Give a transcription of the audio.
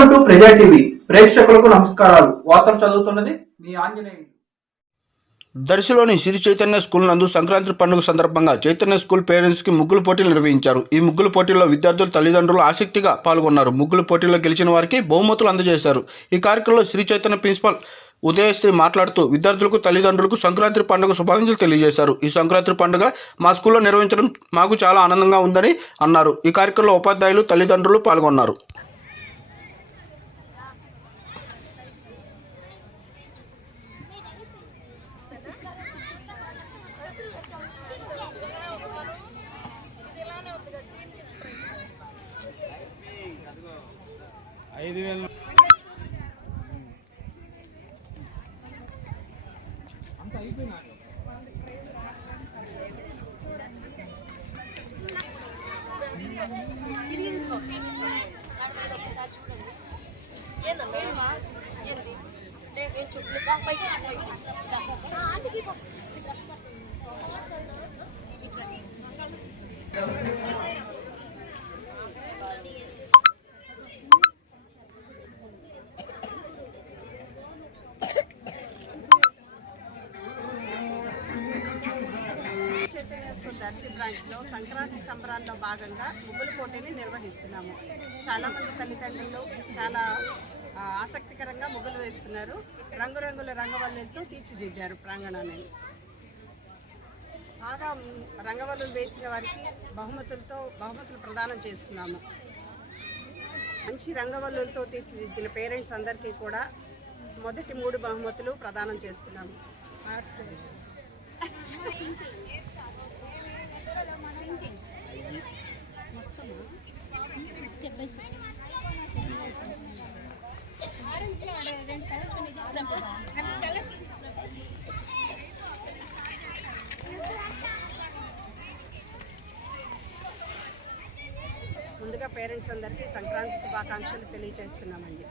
Welcome to ప్రజా TV ప్రేక్షకులకు నమస్కారాలు. వార్తలు చదువుతున్నది మీ ఆంజనేయులు. దర్శిలోని శ్రీ చైతన్య స్కూల్ నందు సంక్రాంతి పండుగ సందర్భంగా చైతన్య స్కూల్ పేరెంట్స్ కి ముగ్గులు పోటీలు నిర్వహించారు. ఈ ముగ్గులు పోటీల్లో విద్యార్థులు తల్లిదండ్రులు ఆసక్తిగా పాల్గొన్నారు. ముగ్గులు పోటీల్లో గెలిచిన వారికి బహుమతులు అందజేశారు. ఈ కార్యక్రమంలో శ్రీ చైతన్య ప్రిన్సిపల్ ఉదయశ్రీ మాట్లాడుతూ విద్యార్థులకు తల్లిదండ్రులకు సంక్రాంతి పండుగ శుభాకాంక్షలు తెలియజేశారు. ఈ సంక్రాంతి పండుగ మా స్కూల్లో నిర్వహించడం మాకు చాలా ఆనందంగా ఉందని అన్నారు. ఈ కార్యక్రమంలో ఉపాధ్యాయులు తల్లిదండ్రులు పాల్గొన్నారు. దర్శి బ్రాంచ్లో సంక్రాంతి సంబరాల్లో భాగంగా ముగ్గుల పోటీని నిర్వహిస్తున్నాము. చాలామంది తల్లిదండ్రులు చాలా ఆసక్తికరంగా ముగ్గులు వేస్తున్నారు. రంగురంగుల రంగవల్లులతో తీర్చిదిద్దారు ప్రాంగణాన్ని. బాగా రంగవల్లులు వేసిన వారికి బహుమతులు ప్రదానం చేస్తున్నాము. మంచి రంగవల్లులతో తీర్చిదిద్దిన పేరెంట్స్ అందరికీ కూడా మొదటి 3 బహుమతులు ప్రదానం చేస్తున్నాము. ముందుగా పేరెంట్స్ అందరికీ సంక్రాంతి శుభాకాంక్షలు తెలియజేస్తున్నామండి.